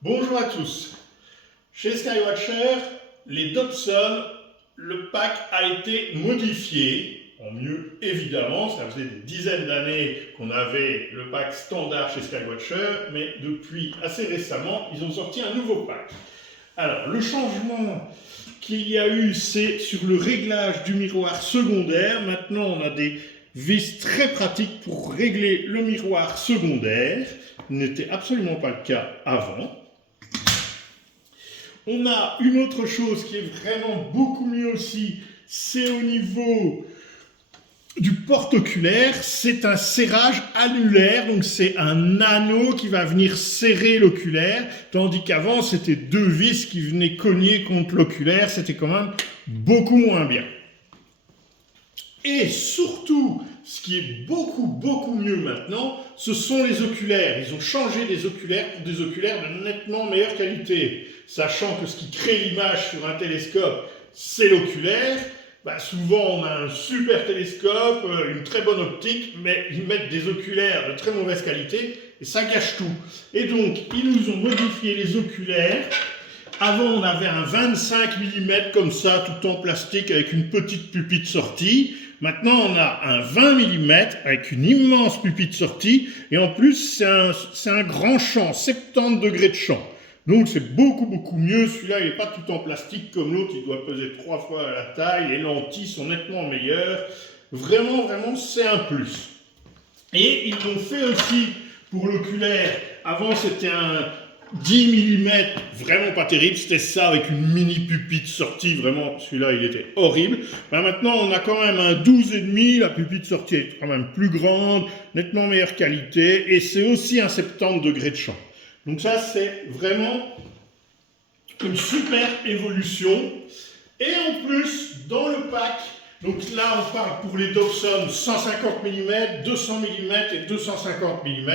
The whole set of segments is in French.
Bonjour à tous. Chez Skywatcher, les Dobson, le pack a été modifié, en mieux évidemment, ça faisait des dizaines d'années qu'on avait le pack standard chez Skywatcher, mais depuis assez récemment, ils ont sorti un nouveau pack. Alors, le changement qu'il y a eu, c'est sur le réglage du miroir secondaire. Maintenant, on a des vis très pratiques pour régler le miroir secondaire. Ce n'était absolument pas le cas avant. On a une autre chose qui est vraiment beaucoup mieux aussi, c'est au niveau du porte-oculaire, c'est un serrage annulaire, donc c'est un anneau qui va venir serrer l'oculaire, tandis qu'avant c'était deux vis qui venaient cogner contre l'oculaire, c'était quand même beaucoup moins bien. Et surtout, ce qui est beaucoup mieux maintenant, ce sont les oculaires. Ils ont changé les oculaires pour des oculaires de nettement meilleure qualité. Sachant que ce qui crée l'image sur un télescope, c'est l'oculaire. Souvent, on a un super télescope, une très bonne optique, mais ils mettent des oculaires de très mauvaise qualité et ça gâche tout. Et donc, ils nous ont modifié les oculaires. Avant, on avait un 25 mm comme ça, tout en plastique, avec une petite pupille de sortie. Maintenant, on a un 20 mm avec une immense pupille de sortie. Et en plus, c'est un grand champ, 70 degrés de champ. Donc, c'est beaucoup mieux. Celui-là, il n'est pas tout en plastique comme l'autre. Il doit peser 3 fois la taille. Les lentilles sont nettement meilleures. Vraiment, c'est un plus. Et ils l'ont fait aussi pour l'oculaire. Avant, c'était un 10 mm, vraiment pas terrible, c'était ça avec une mini pupille de sortie, vraiment celui-là il était horrible. Maintenant on a quand même un 12,5, la pupille de sortie est quand même plus grande, nettement meilleure qualité, et c'est aussi un 70 degrés de champ. Donc ça c'est vraiment une super évolution. Et en plus, dans le pack, donc là on parle pour les Dobson 150 mm, 200 mm et 250 mm.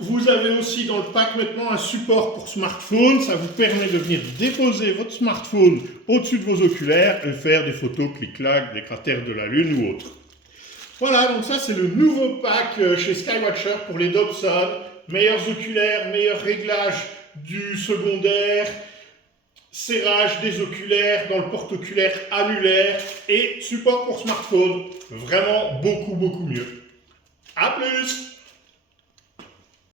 Vous avez aussi dans le pack maintenant un support pour smartphone. Ça vous permet de venir déposer votre smartphone au-dessus de vos oculaires et faire des photos clic-clac, des cratères de la Lune ou autres. Voilà, donc ça c'est le nouveau pack chez Skywatcher pour les Dobson. Meilleurs oculaires, meilleur réglage du secondaire, serrage des oculaires dans le porte-oculaire annulaire et support pour smartphone. Vraiment beaucoup mieux. A plus!